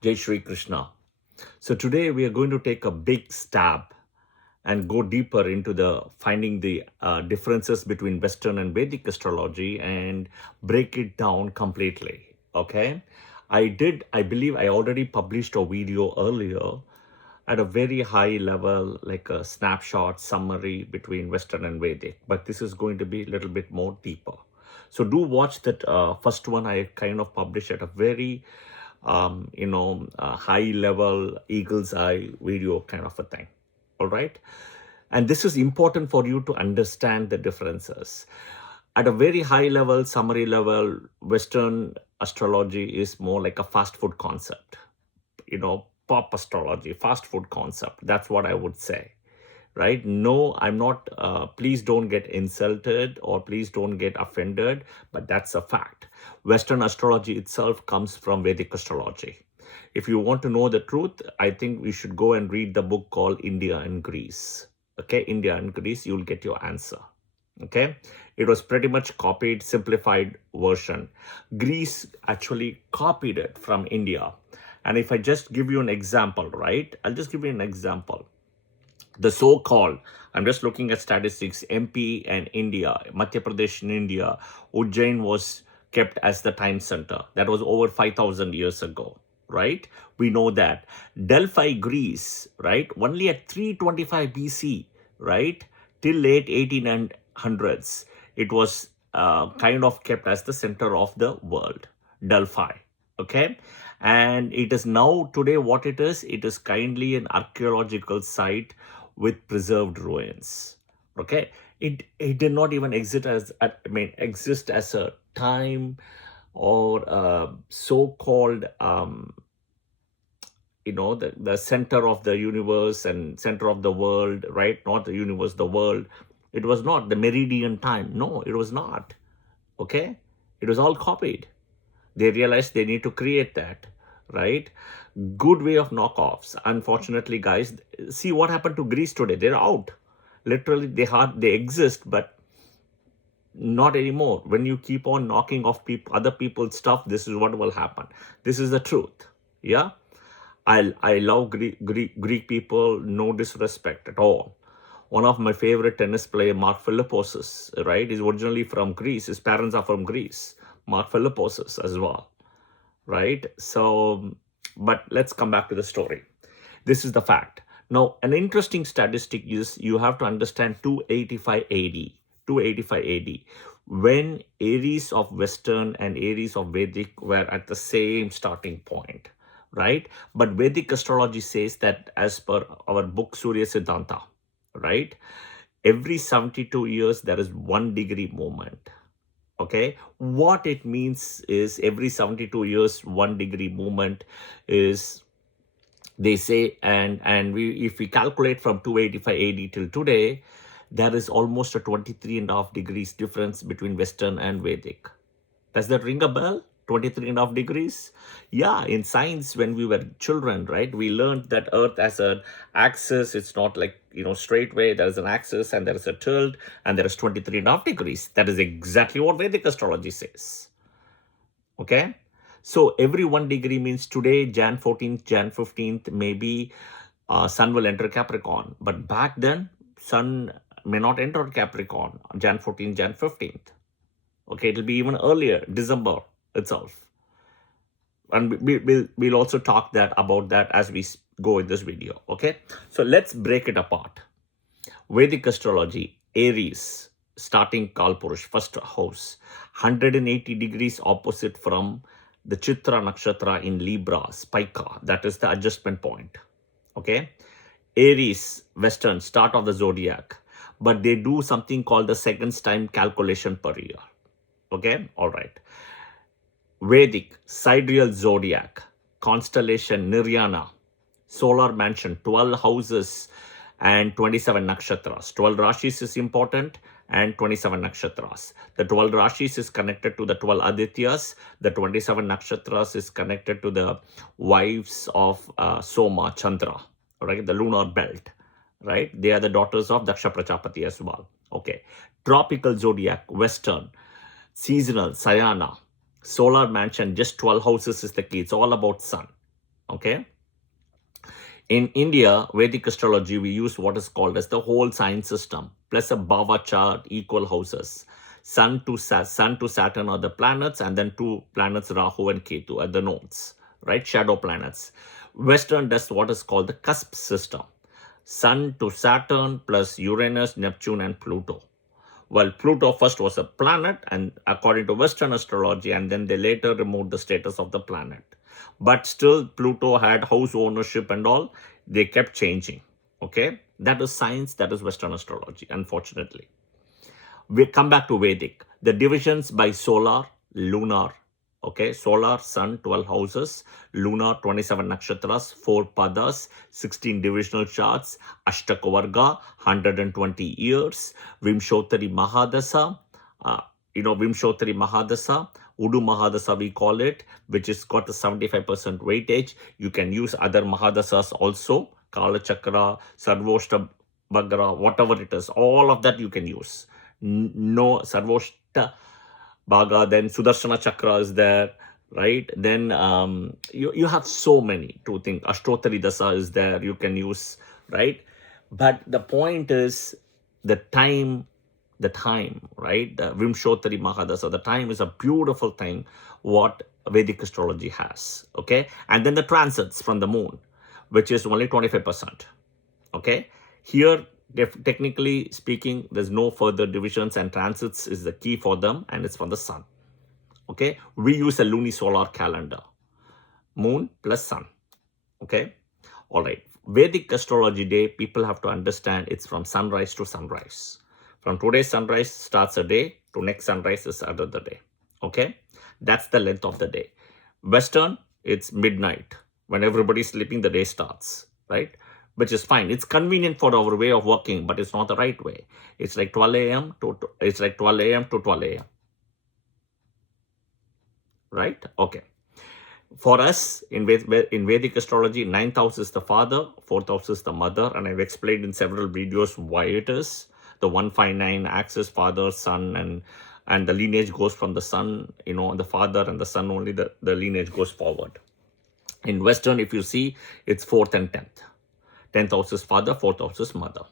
Jai Shri Krishna. So today we are going to take a big stab and go deeper into the finding the differences between Western and Vedic astrology and break it down completely. Okay, I believe I already published a video earlier at a very high level, like a snapshot summary between Western and Vedic, but this is going to be a little bit more deeper. So do watch that first one I kind of published at a very high level eagle's eye video kind of a thing. All right. And this is important for you to understand the differences. At a very high level, summary level, Western astrology is more like a fast food concept, pop astrology, fast food concept. That's what I would say. Right? No, I'm not, please don't get insulted or please don't get offended, but that's a fact. Western astrology itself comes from Vedic astrology. If you want to know the truth, I think we should go and read the book called India and Greece. Okay, India and Greece, you'll get your answer. Okay, it was pretty much copied, simplified version. Greece actually copied it from India. And if I just give you an example, right? I'll just give you an example. The so-called, I'm just looking at statistics, MP and India, Madhya Pradesh in India, Ujjain was kept as the time center. That was over 5,000 years ago, right? We know that. Delphi, Greece, right? Only at 325 BC, right? Till late 1800s, it was kind of kept as the center of the world, Delphi, okay? And it is now today what it is kindly an archaeological site with preserved ruins. Okay, it did not even exist as a time or so-called the center of the universe and center of the world, right? Not the universe, the world. It was not the meridian time. No, it was not. Okay, it was all copied. They realized they need to create that, right? Good way of knockoffs. Unfortunately, guys, see what happened to Greece today. They're out. Literally, they exist, but not anymore. When you keep on knocking off other people's stuff, this is what will happen. This is the truth. Yeah, I love Greek people. No disrespect at all. One of my favorite tennis player, Mark Philippoussis, right, is originally from Greece. His parents are from Greece. Mark Philippoussis as well, right? So, but let's come back to the story. This is the fact. Now, an interesting statistic is you have to understand 285 AD. 285 AD, when Aries of Western and Aries of Vedic were at the same starting point, right? But Vedic astrology says that as per our book Surya Siddhanta, right? Every 72 years, there is 1 degree movement. Okay, what it means is every 72 years, 1 degree movement is, they say, and if we calculate from 285 AD till today, there is almost a 23.5 degrees difference between Western and Vedic. Does that ring a bell? 23.5 degrees? Yeah, in science, when we were children, right, we learned that Earth has an axis. It's not like, straight way. There is an axis and there is a tilt and there is 23.5 degrees. That is exactly what Vedic astrology says. Okay? So every 1 degree means today, Jan 14th, Jan 15th, maybe Sun will enter Capricorn. But back then, Sun may not enter Capricorn, Jan 14th, Jan 15th. Okay, it'll be even earlier, December itself. And we'll also talk about that as we go in this video. Okay, so let's break it apart. Vedic astrology, Aries, starting Kalpurush, first house, 180 degrees opposite from the Chitra Nakshatra in Libra, Spica. That is the adjustment point. Okay, Aries, Western, start of the zodiac, but they do something called the seconds time calculation per year. Okay, all right. Vedic, sidereal zodiac, constellation Niryana, solar mansion, 12 houses and 27 nakshatras. 12 rashis is important and 27 nakshatras. The 12 rashis is connected to the 12 adityas. The 27 nakshatras is connected to the wives of Soma, Chandra, right? The lunar belt, right? They are the daughters of Daksha Prajapati as well. Okay. Tropical zodiac, Western, seasonal, Sayana, solar mansion, just 12 houses is the key. It's all about sun. Okay. In India, Vedic astrology, we use what is called as the whole sign system, plus a Bhava chart, equal houses. Sun to Saturn are the planets, and then two planets, Rahu and Ketu, are the nodes, right? Shadow planets. Western does what is called the cusp system. Sun to Saturn plus Uranus, Neptune, and Pluto. Well, Pluto first was a planet, and according to Western astrology, and then they later removed the status of the planet. But still, Pluto had house ownership and all. They kept changing. Okay, that is science. That is Western astrology. Unfortunately, we come back to Vedic. The divisions by solar, lunar. Okay, solar, sun, 12 houses, lunar, 27 nakshatras, 4 padas, 16 divisional charts, Ashtakavarga, 120 years, Vimshottari Mahadasa, Vimshottari Mahadasa, Udu Mahadasa we call it, which has got a 75% weightage. You can use other Mahadasas also, Kala Chakra, Sarvoshta Bagra, whatever it is, all of that you can use. No Sarvoshta Bhaga, then Sudarshana Chakra is there, right? Then you have so many to think. Ashtotari Dasa is there, you can use, right? But the point is the time, right? The Vimshottari Mahadasa, the time is a beautiful thing what Vedic astrology has, okay? And then the transits from the moon, which is only 25%, okay? Here, technically speaking, there's no further divisions, and transits is the key for them, and it's from the sun. Okay, we use a lunisolar calendar, moon plus sun. Okay, all right. Vedic astrology day, people have to understand it's from sunrise to sunrise. From today's sunrise starts a day to next sunrise is another day. Okay, that's the length of the day. Western, it's midnight. When everybody's sleeping, the day starts, right? Which is fine. It's convenient for our way of working, but it's not the right way. It's like 12 a.m. to 12 a.m. Right? Okay. For us, in Vedic astrology, 9th house is the father, 4th house is the mother, and I've explained in several videos why it is. The 159 axis, father, son, and the lineage goes from the son, the father and the son only, the lineage goes forward. In Western, if you see, it's 4th and 10th. 10th house is father, 4th house is mother.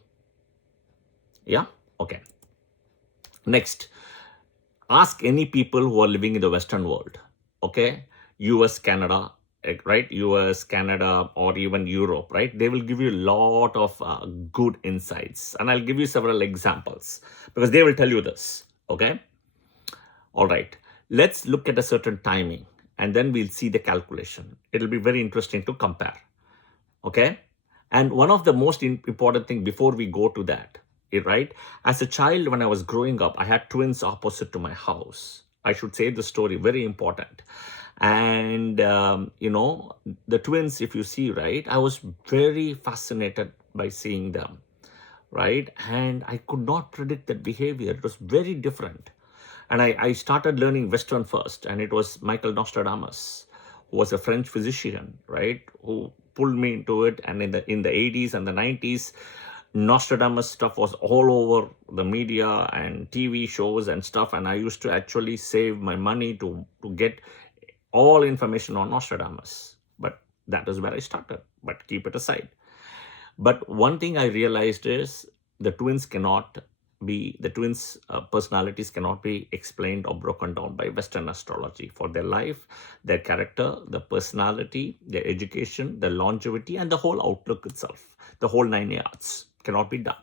Yeah? Okay. Next, ask any people who are living in the Western world. Okay? US, Canada, right? US, Canada, or even Europe, right? They will give you a lot of good insights. And I'll give you several examples because they will tell you this. Okay? All right. Let's look at a certain timing and then we'll see the calculation. It'll be very interesting to compare. Okay? And one of the most important thing before we go to that, right? As a child, when I was growing up, I had twins opposite to my house. I should say the story, very important. And, the twins, if you see, right, I was very fascinated by seeing them, right? And I could not predict that behavior. It was very different. And I started learning Western first, and it was Michael Nostradamus, who was a French physician, right, who pulled me into it. And in the 80s and the 90s, Nostradamus stuff was all over the media and TV shows and stuff. And I used to actually save my money to get all information on Nostradamus. But that is where I started. But keep it aside. But one thing I realized is the twins personalities cannot be explained or broken down by Western astrology. For their life, their character, the personality, their education, their longevity, and the whole outlook itself, the whole 9 yards cannot be done.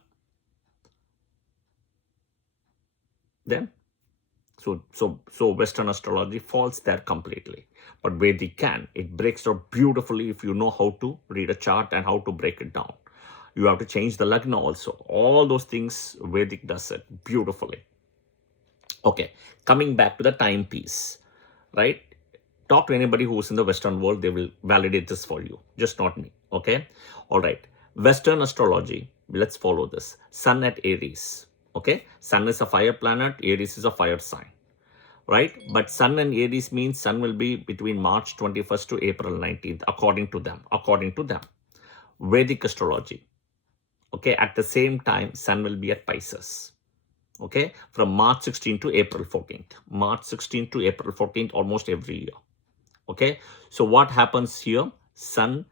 Then, so Western astrology falls there completely. But Vedic can. It breaks down beautifully if you know how to read a chart and how to break it down. You have to change the lagna also. All those things, Vedic does it beautifully. Okay, coming back to the timepiece, right? Talk to anybody who's in the Western world, they will validate this for you, just not me, okay? All right, Western astrology, let's follow this. Sun at Aries, okay? Sun is a fire planet, Aries is a fire sign, right? But Sun and Aries means Sun will be between March 21st to April 19th, according to them. Vedic astrology, okay, at the same time, Sun will be at Pisces. Okay, from March 16th to April 14th. March 16th to April 14th, almost every year. Okay, so what happens here? Sun,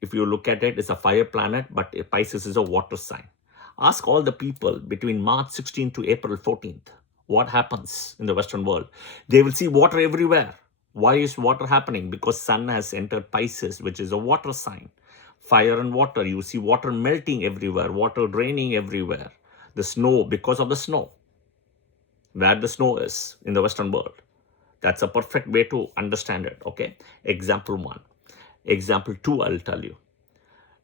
if you look at it, is a fire planet, but Pisces is a water sign. Ask all the people between March 16th to April 14th, what happens in the Western world? They will see water everywhere. Why is water happening? Because Sun has entered Pisces, which is a water sign. Fire and water, you see water melting everywhere, water draining everywhere. The snow, because of the snow, where the snow is in the Western world. That's a perfect way to understand it, okay? Example 1. Example 2, I'll tell you.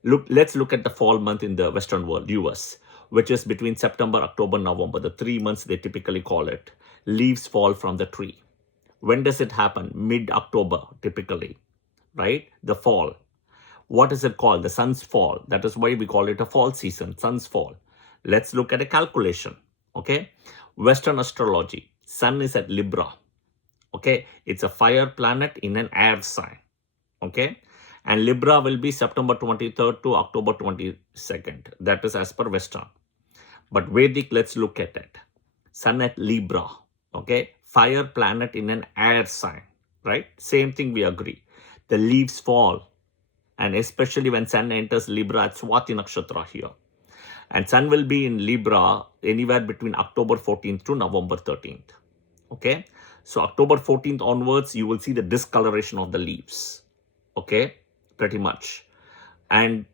Let's look at the fall month in the Western world, US, which is between September, October, November, the 3 months they typically call it. Leaves fall from the tree. When does it happen? Mid-October, typically, right? The fall. What is it called? The sun's fall. That is why we call it a fall season, sun's fall. Let's look at a calculation, okay? Western astrology, sun is at Libra, okay? It's a fire planet in an air sign, okay? And Libra will be September 23rd to October 22nd. That is as per Western. But Vedic, let's look at it. Sun at Libra, okay? Fire planet in an air sign, right? Same thing, we agree. The leaves fall, and especially when Sun enters Libra at Swati Nakshatra here. And Sun will be in Libra anywhere between October 14th to November 13th, okay? So October 14th onwards, you will see the discoloration of the leaves, okay? Pretty much. And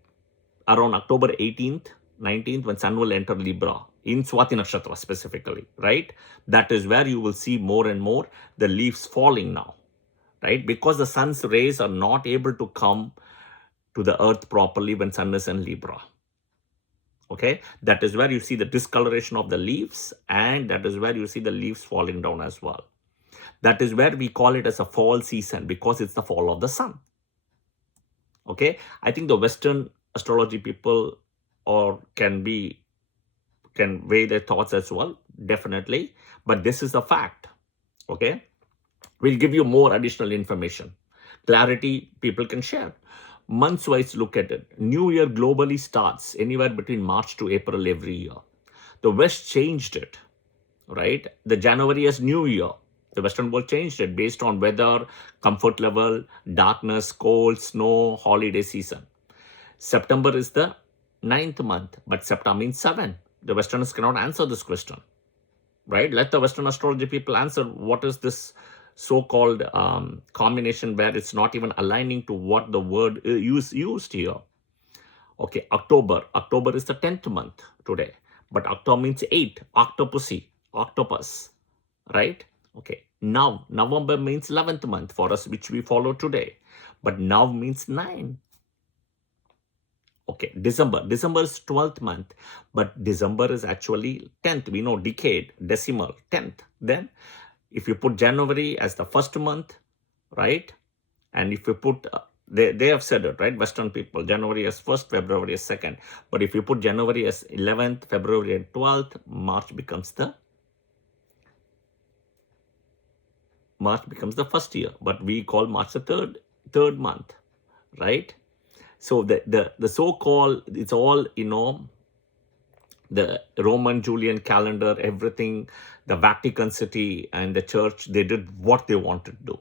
around October 18th, 19th, when Sun will enter Libra, in Swati Nakshatra specifically, right? That is where you will see more and more the leaves falling now, right? Because the sun's rays are not able to come to the earth properly when Sun is in Libra, okay? That is where you see the discoloration of the leaves, and that is where you see the leaves falling down as well. That is where we call it as a fall season, because it's the fall of the sun, okay? I think the Western astrology people can weigh their thoughts as well, definitely. But this is the fact, okay? We'll give you more additional information. Clarity people can share. Months-wise, look at it. New Year globally starts anywhere between March to April every year. The West changed it, right? The January is New Year. The Western world changed it based on weather, comfort level, darkness, cold, snow, holiday season. September is the 9th month, but September means 7. The Westerners cannot answer this question, right? Let the Western astrology people answer what is this so-called combination where it's not even aligning to what the word used here. Okay, October. October is the 10th month today, but October means 8, octopus, right? Okay, now November means 11th month for us, which we follow today, but now means 9. Okay, December is 12th month, but December is actually 10th. We know decade, decimal, 10th. Then if you put January as the first month, right? And if you put, they have said it, right? Western people, January as 1st, February as 2nd. But if you put January as 11th, February as 12th, March becomes the first year. But we call March the third month, right? So the so-called, it's all, the Roman Julian calendar, everything, the Vatican City and the church, they did what they wanted to do.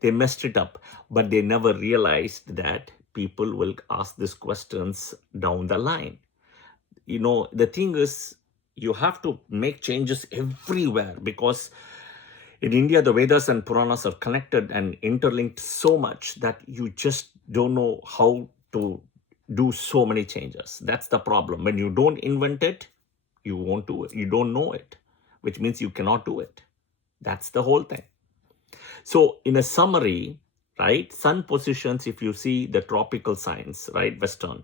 They messed it up, but they never realized that people will ask these questions down the line. The thing is, you have to make changes everywhere, because in India, the Vedas and Puranas are connected and interlinked so much that you just don't know how to do so many changes. That's the problem. When you don't invent it, you won't do it. You don't know it, which means you cannot do it. That's the whole thing. So in a summary, right, sun positions, if you see the tropical signs, right, Western,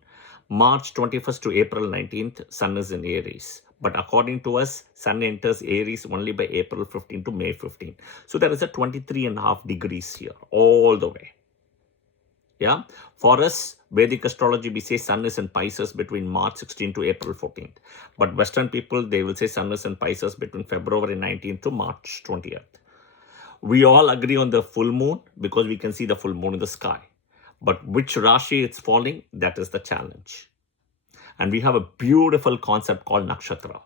March 21st to April 19th, sun is in Aries. But according to us, sun enters Aries only by April 15 to May 15. So there is a 23.5 degrees here, all the way. Yeah, for us, Vedic astrology, we say sun is in Pisces between March 16 to April 14th. But Western people, they will say sun is in Pisces between February 19th to March 20th. We all agree on the full moon because we can see the full moon in the sky. But which Rashi it's falling, that is the challenge. And we have a beautiful concept called nakshatra,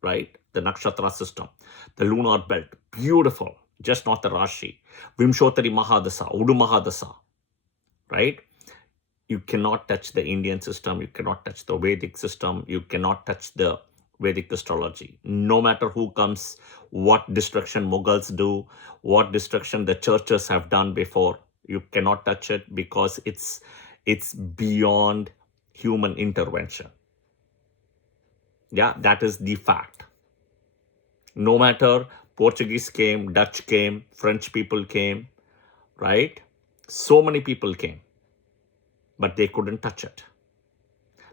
right? The nakshatra system, the lunar belt, beautiful, just not the Rashi. Vimshotari Mahadasa, Udu Mahadasa, right? You cannot touch the Indian system. You cannot touch the Vedic system. You cannot touch the Vedic astrology. No matter who comes, what destruction Mughals do, what destruction the churches have done before, you cannot touch it because it's beyond human intervention. Yeah, that is the fact. No matter Portuguese came, Dutch came, French people came, right? So many people came, but they couldn't touch it.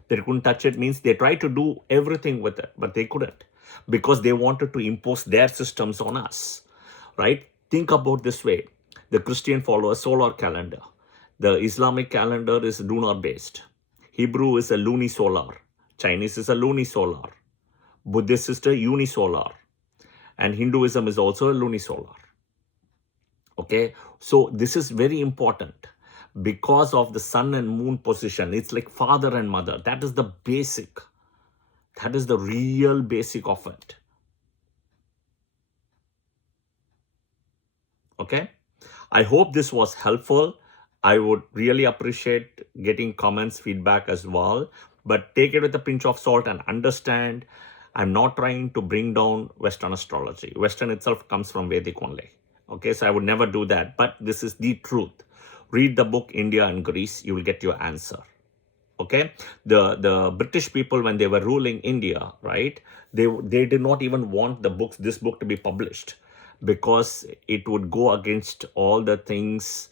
They couldn't touch it means they tried to do everything with it, but they couldn't because they wanted to impose their systems on us, right? Think about this way. The Christian follow a solar calendar. The Islamic calendar is lunar based. Hebrew is a lunisolar. Chinese is a lunisolar. Buddhist is a unisolar. And Hinduism is also a lunisolar. Okay, so this is very important because of the sun and moon position. It's like father and mother. That is the basic. That is the real basic of it. Okay, I hope this was helpful. I would really appreciate getting comments, feedback as well, but take it with a pinch of salt and understand I'm not trying to bring down Western astrology. Western itself comes from Vedic only. Okay, so I would never do that, but this is the truth. Read the book India and Greece, you will get your answer. Okay, the British people, when they were ruling India, right, they did not even want this book to be published because it would go against all the things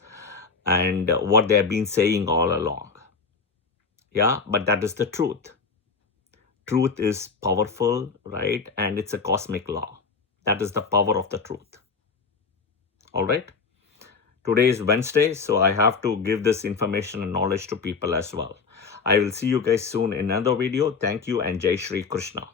and what they have been saying all along. Yeah, but that is the truth. Truth is powerful, right? And it's a cosmic law. That is the power of the truth. All right. Today is Wednesday, so I have to give this information and knowledge to people as well. I will see you guys soon in another video. Thank you and Jai Shri Krishna.